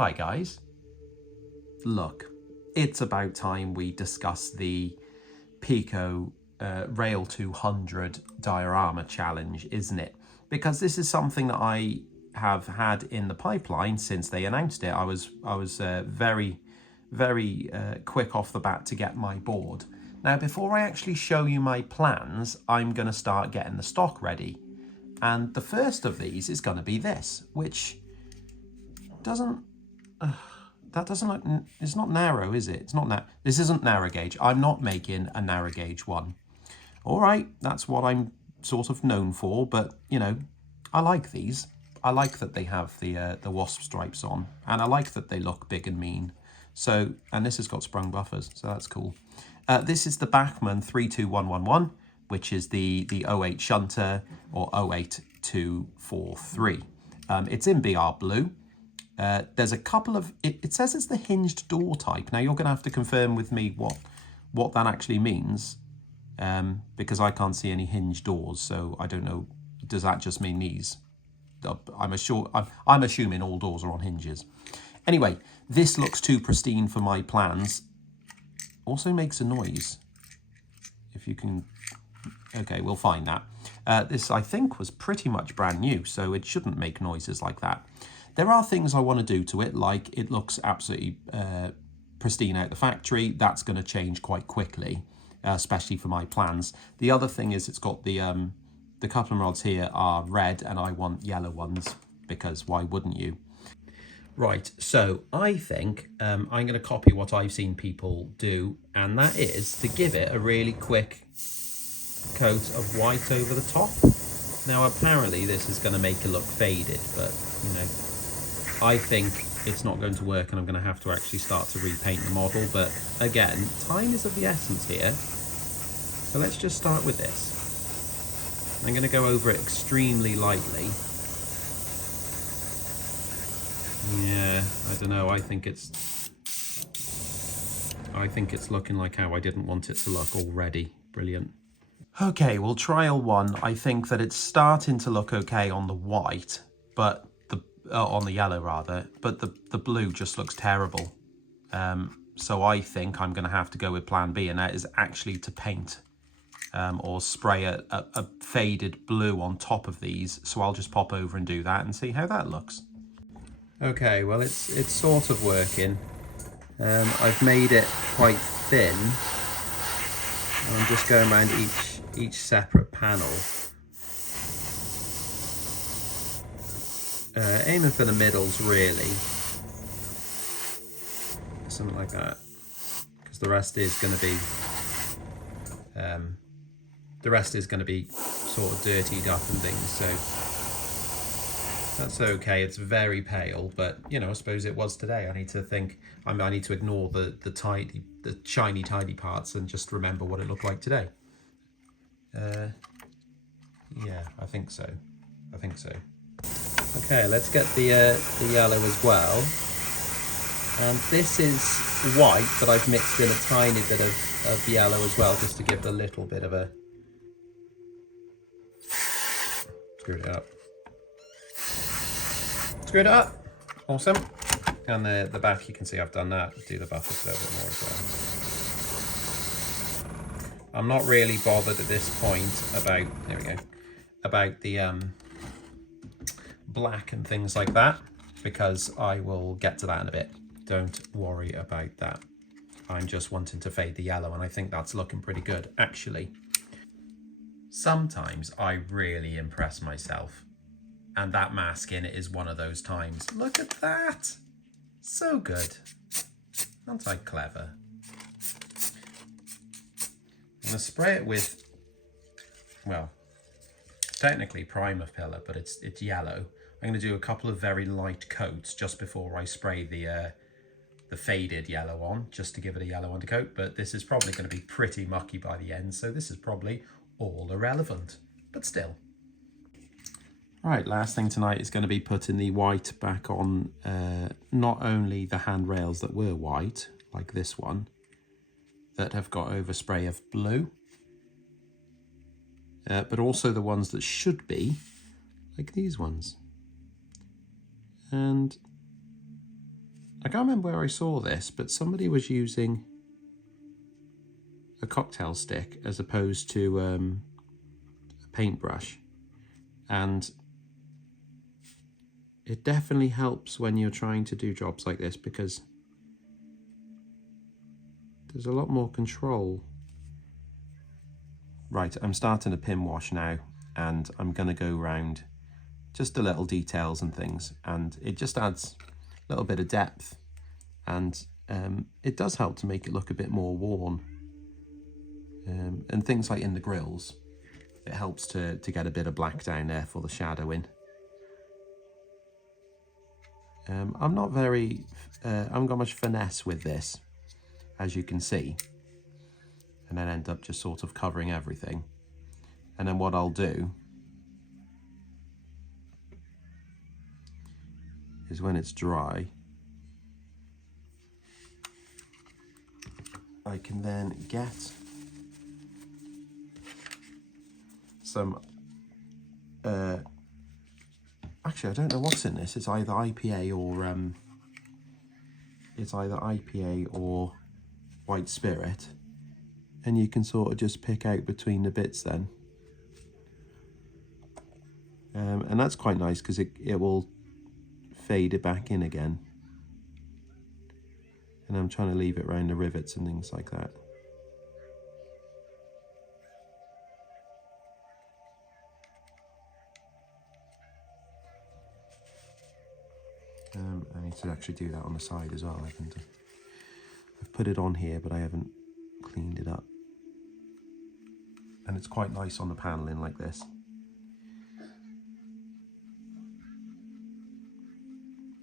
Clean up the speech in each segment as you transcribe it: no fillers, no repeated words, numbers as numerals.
Hi guys. Look, it's about time we discuss the Pico Rail200 Diorama challenge, isn't it? Because this is something that I have had in the pipeline since they announced it. I was very quick off the bat to get my board. Now, before I actually show you my plans, I'm going to start getting the stock ready. And the first of these is going to be this, which doesn't... that doesn't look... It's not narrow, is it? It's not this isn't narrow gauge. I'm not making a narrow gauge one. All right, that's what I'm sort of known for, but, you know, I like these. I like that they have the wasp stripes on, and I like that they look big and mean. So, and this has got sprung buffers, so that's cool. This is the Bachmann 32111, which is the 08 shunter, or 08243. It's in BR blue. There's a couple of, it says it's the hinged door type. Now you're going to have to confirm with me what that actually means, because I can't see any hinged doors, so I don't know, does that just mean these? I'm assuming all doors are on hinges. Anyway, this looks too pristine for my plans. Also makes a noise. If you can, okay, we'll find that. This, I think, was pretty much brand new, so it shouldn't make noises like that. There are things I want to do to it, like it looks absolutely pristine out the factory. That's going to change quite quickly, especially for my plans. The other thing is it's got the coupling rods here are red, and I want yellow ones, because why wouldn't you? Right, so I think I'm going to copy what I've seen people do, and that is to give it a really quick coat of white over the top. Now, apparently this is going to make it look faded, but, you know, I think it's not going to work, and I'm going to have to actually start to repaint the model. But again, time is of the essence here. So let's just start with this. I'm going to go over it extremely lightly. Yeah, I don't know. I think it's looking like how I didn't want it to look already. Brilliant. Okay, well, trial one. I think that it's starting to look okay on the white, but on the yellow rather, but the blue just looks terrible. So I think I'm going to have to go with plan B, and that is actually to paint or spray a faded blue on top of these. So I'll just pop over and do that and see how that looks. Okay, well, it's sort of working. I've made it quite thin. I'm just going around each separate panel. Aiming for the middles, really. Something like that. Because the rest is going to be sort of dirtied up and things, so that's okay. It's very pale, but you know, I suppose it was today. I need to ignore the shiny tidy parts and just remember what it looked like today. Yeah, I think so. Okay, let's get the yellow as well. And this is white, but I've mixed in a tiny bit of yellow as well, just to give it a little bit of a... Screwed it up. Awesome. And the back, you can see I've done that. Do the buffers a little bit more as well. I'm not really bothered at this point about, there we go, about the black and things like that, because I will get to that in a bit. Don't worry about that. I'm just wanting to fade the yellow, and I think that's looking pretty good, actually. Sometimes I really impress myself, and that masking is one of those times. Look at that! So good. Aren't I clever? I'm going to spray it with, well, technically primer pillar, but it's yellow. I'm going to do a couple of very light coats just before I spray the faded yellow on, just to give it a yellow undercoat, but this is probably going to be pretty mucky by the end, so this is probably all irrelevant, but still. Right, last thing tonight is going to be putting the white back on not only the handrails that were white, like this one, that have got overspray of blue, but also the ones that should be, like these ones. And I can't remember where I saw this, but somebody was using a cocktail stick as opposed to a paintbrush, and it definitely helps when you're trying to do jobs like this because there's a lot more control. Right, I'm starting to pin wash now, and I'm going to go around just the little details and things, and it just adds a little bit of depth, and it does help to make it look a bit more worn. And things like in the grills, it helps to get a bit of black down there for the shadowing. I'm not very, I haven't got much finesse with this, as you can see, and then end up just sort of covering everything. And then what I'll do is when it's dry, I can then get some, actually I don't know what's in this, it's either IPA or white spirit, and you can sort of just pick out between the bits then. And that's quite nice because it will fade it back in again. And I'm trying to leave it around the rivets and things like that. I need to actually do that on the side as well. I've put it on here, but I haven't cleaned it up. And it's quite nice on the paneling like this.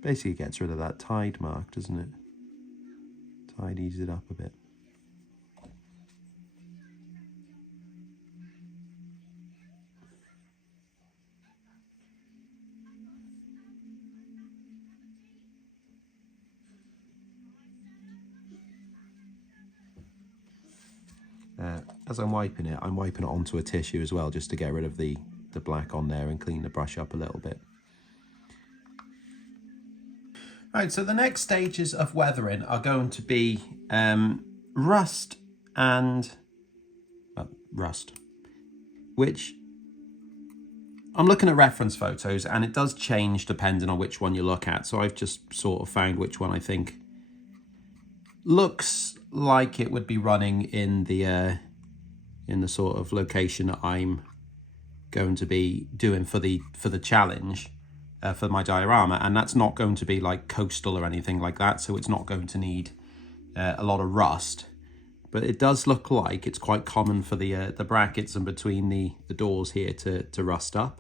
Basically gets rid of that tide mark, doesn't it? Tidies it up a bit. As I'm wiping it onto a tissue as well, just to get rid of the black on there and clean the brush up a little bit. Right, so the next stages of weathering are going to be rust and rust, which I'm looking at reference photos and it does change depending on which one you look at. So I've just sort of found which one I think looks like it would be running in the sort of location that I'm going to be doing for the challenge. For my diorama, and that's not going to be like coastal or anything like that, so it's not going to need a lot of rust, but it does look like it's quite common for the brackets and between the doors here to rust up.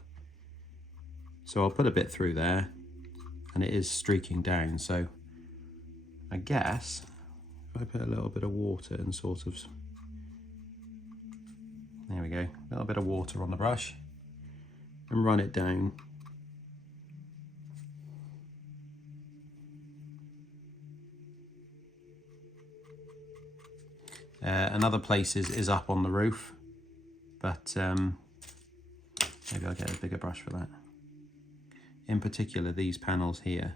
So I'll put a bit through there, and it is streaking down, so I guess if I put a little bit of water and sort of, there we go, a little bit of water on the brush and run it down. Another place is up on the roof, but maybe I'll get a bigger brush for that. In particular, these panels here.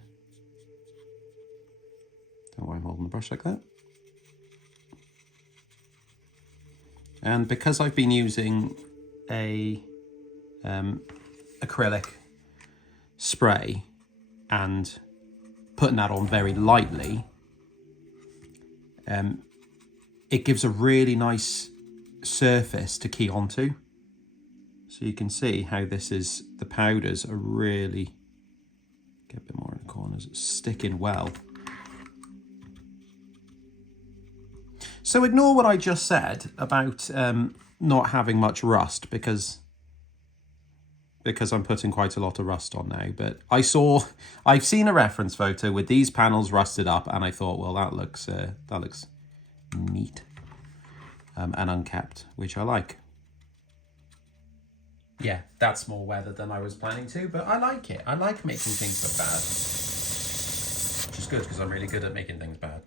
Don't know why I'm holding the brush like that. And because I've been using a acrylic spray and putting that on very lightly, it gives a really nice surface to key onto. So you can see how the powders are really, get a bit more in the corners, it's sticking well. So ignore what I just said about not having much rust because I'm putting quite a lot of rust on now, but I've seen a reference photo with these panels rusted up and I thought, well, that looks neat and unkept, which I like. Yeah, that's more weather than I was planning to, but I like it. I like making things look bad, which is good because I'm really good at making things bad.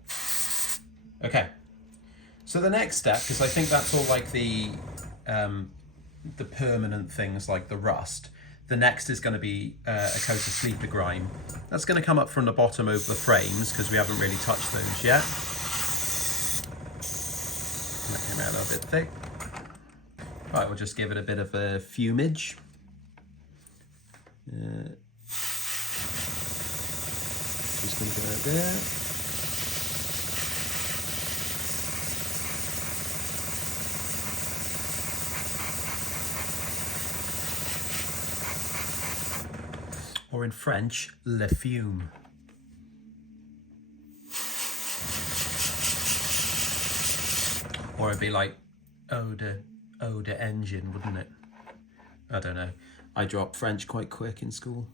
Okay, so the next step, because I think that's all like the permanent things like the rust. The next is going to be a coat of sleeper grime. That's going to come up from the bottom over the frames because we haven't really touched those yet. That came out a little bit thick. Right, we'll just give it a bit of a fumage. Just going to go out there. Or in French, le fume. Or it'd be like eau de engine, wouldn't it? I don't know. I dropped French quite quick in school.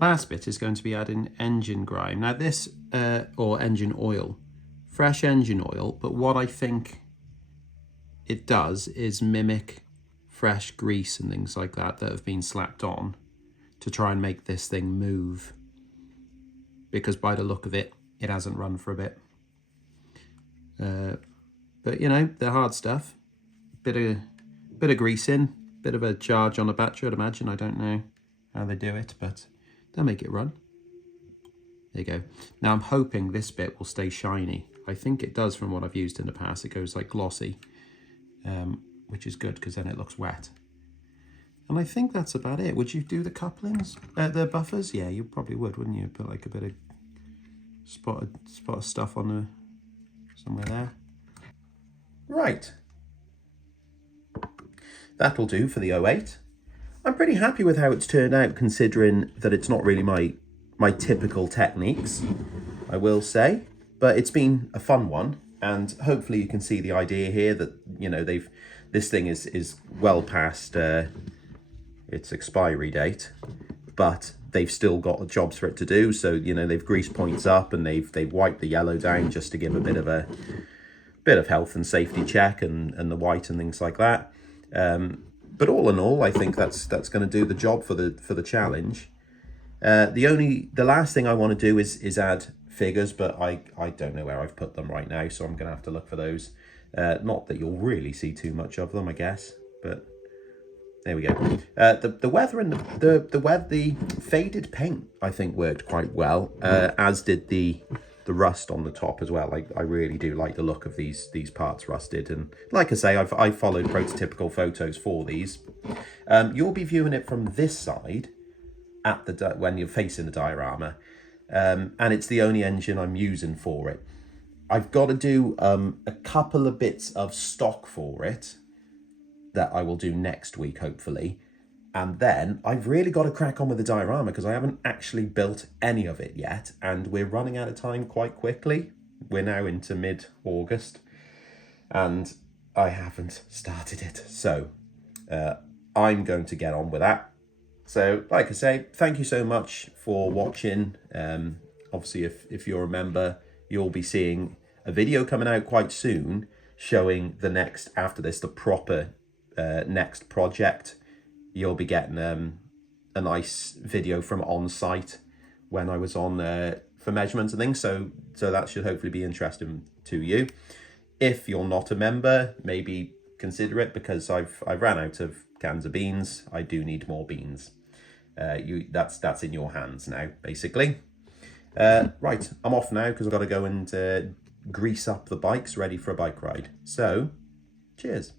Last bit is going to be adding engine grime. Now this, or engine oil, fresh engine oil, but what I think it does is mimic fresh grease and things like that have been slapped on to try and make this thing move, because by the look of it, it hasn't run for a bit. But you know, the hard stuff, bit of grease in, bit of a charge on the battery, I'd imagine. I don't know how they do it, but they'll make it run. There you go. Now I'm hoping this bit will stay shiny. I think it does from what I've used in the past. It goes like glossy, which is good because then it looks wet. And I think that's about it. Would you do the couplings, the buffers? Yeah, you probably would, wouldn't you? Put like a bit of spot of stuff on the somewhere there. Right. That'll do for the 08. I'm pretty happy with how it's turned out, considering that it's not really my typical techniques, I will say, but it's been a fun one, and hopefully you can see the idea here that, you know, this thing is well past its expiry date, but they've still got jobs for it to do. So, you know, they've greased points up and they've wiped the yellow down just to give a bit of health and safety check and the white and things like that. But all in all, I think that's going to do the job for the challenge. The last thing I want to do is add figures, but I don't know where I've put them right now, so I'm going to have to look for those. Not that you'll really see too much of them, I guess, but there we go. The weather and the faded paint, I think, worked quite well, as did the rust on the top as well. I really do like the look of these parts rusted, and like I say, I've followed prototypical photos for these. You'll be viewing it from this side at when you're facing the diorama, and it's the only engine I'm using for it. I've got to do a couple of bits of stock for it that I will do next week, hopefully. And then I've really got to crack on with the diorama because I haven't actually built any of it yet. And we're running out of time quite quickly. We're now into mid-August and I haven't started it. So I'm going to get on with that. So like I say, thank you so much for watching. Obviously, if you're a member, you'll be seeing a video coming out quite soon showing the next, after this, the proper next project. You'll be getting a nice video from on site when I was on for measurements and things. So that should hopefully be interesting to you. If you're not a member, maybe consider it, because I've ran out of cans of beans. I do need more beans. That's in your hands now, basically. Right, I'm off now because I've got to go and grease up the bikes ready for a bike ride. So, cheers.